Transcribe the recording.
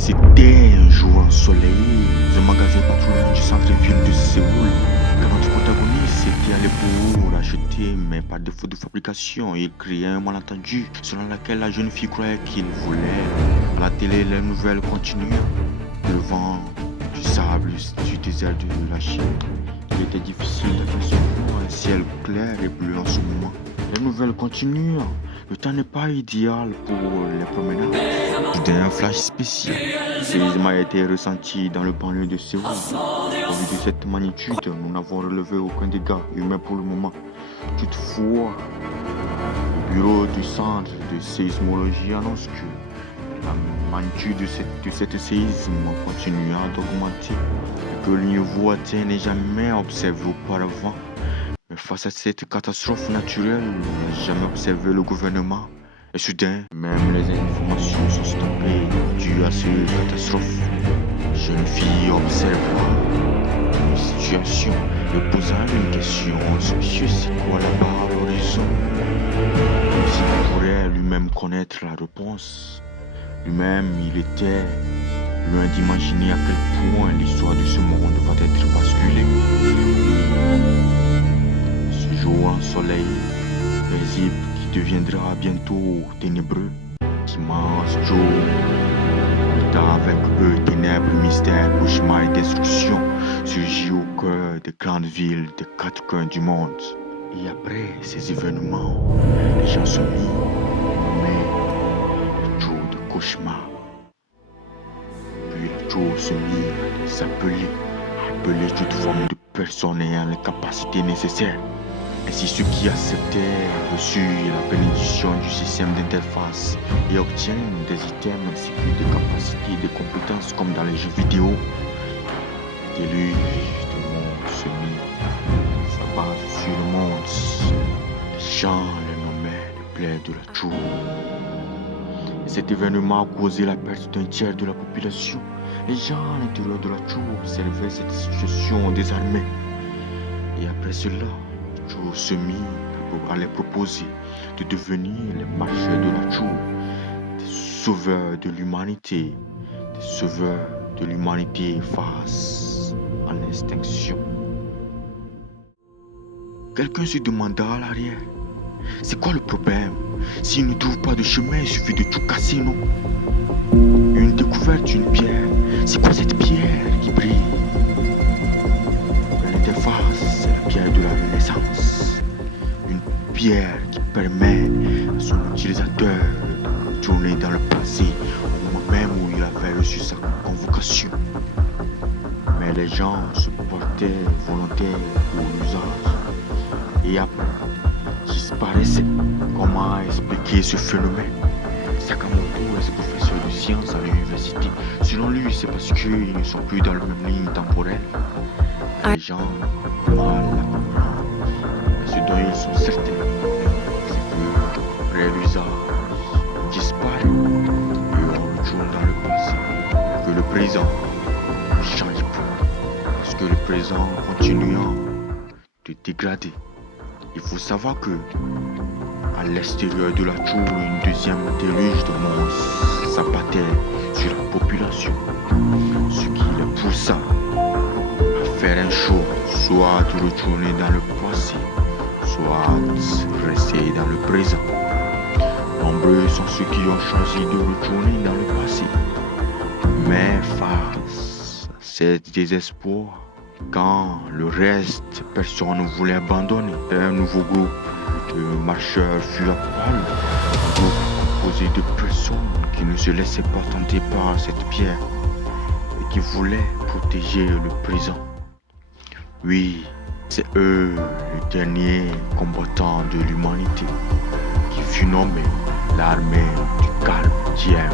C'était un jour ensoleillé, un magasin pas trop loin du centre-ville de Séoul. Que notre protagoniste était allé pour acheter, mais par défaut de fabrication, il créait un malentendu selon lequel la jeune fille croyait qu'il voulait. À la télé, les nouvelles continuaient. Le vent, du sable, du désert de la Chine. Il était difficile d'apercevoir un ciel clair et bleu en ce moment. Les nouvelles continuent. Le temps n'est pas idéal pour les promenades. Soudain, un flash spécial. Le séisme a été ressenti dans le banlieue de Séoul. Au vu de cette magnitude, nous n'avons relevé aucun dégât humain pour le moment. Toutefois, le bureau du centre de séismologie annonce que la magnitude de cette séisme continue d'augmenter et que le niveau atteint n'est jamais observé auparavant. Mais face à cette catastrophe naturelle, on n'a jamais observé le gouvernement. Et soudain, même les informations sont stoppées dues à cette catastrophe. La jeune fille observa une situation et posa une question suspicieuse. C'est quoi là-bas à l'horizon? Comme s'il pourrait lui-même connaître la réponse. Lui-même, il était loin d'imaginer à quel point l'histoire de ce monde va être basculée. Ce jour ensoleillé, paisible, qui deviendra bientôt ténébreux. Immense jour, avec eux ténèbres, mystères, cauchemars et destruction, surgit au cœur des grandes villes des quatre coins du monde. Et après ces événements, les gens se mirent mais le jour de cauchemar. Puis le jour se mit à s'appeler toute forme de personnes ayant les capacités nécessaires. Ainsi, ceux qui acceptaient reçurent la bénédiction du système d'interface et obtiennent des items ainsi que des capacités et des compétences comme dans les jeux vidéo. Déluge de monde se mit à s'abattre sur le monde. Les gens les nommaient les plaies de la Chou. Cet événement a causé la perte d'un tiers de la population. Les gens à l'intérieur de la Chou observaient cette situation désarmés. Et après cela, Chou se mit à les proposer de devenir les marcheurs de la Chou, des sauveurs de l'humanité, face à l'extinction. Quelqu'un se demanda à l'arrière, c'est quoi le problème? S'ils ne trouvent pas de chemin, il suffit de tout casser, non? Une découverte, une pierre. C'est quoi cette pierre qui brille? L'interface, c'est la pierre de la Renaissance. Une pierre qui permet à son utilisateur de retourner dans le passé au moment même où il avait reçu sa convocation. Mais les gens se portaient volontaires pour l'usage et après disparaissaient. Comment expliquer ce phénomène? Sakamoto est professeur de sciences à l'université. Selon lui, c'est parce qu'ils ne sont plus dans la même ligne temporelle. Les gens ont mal à comprendre. Mais ce dont ils sont certains, c'est que après l'usage, on disparaît et on retourne dans le passé. Que le présent ne change pas. Parce que le présent continuant de dégrader. Il faut savoir que à l'extérieur de la Chou, une deuxième déluge de monstres s'abattait sur la population, ce qui les poussa à faire un choix, soit de retourner dans le passé, soit rester dans le présent. Nombreux sont ceux qui ont choisi de retourner dans le passé, mais face à ce désespoir, quand le reste, personne ne voulait abandonner, un nouveau groupe de marcheurs fut apparu, un groupe composé de personnes qui ne se laissaient pas tenter par cette pierre et qui voulaient protéger le présent. Oui, c'est eux, les derniers combattants de l'humanité, qui fut nommé l'armée du calme Diem.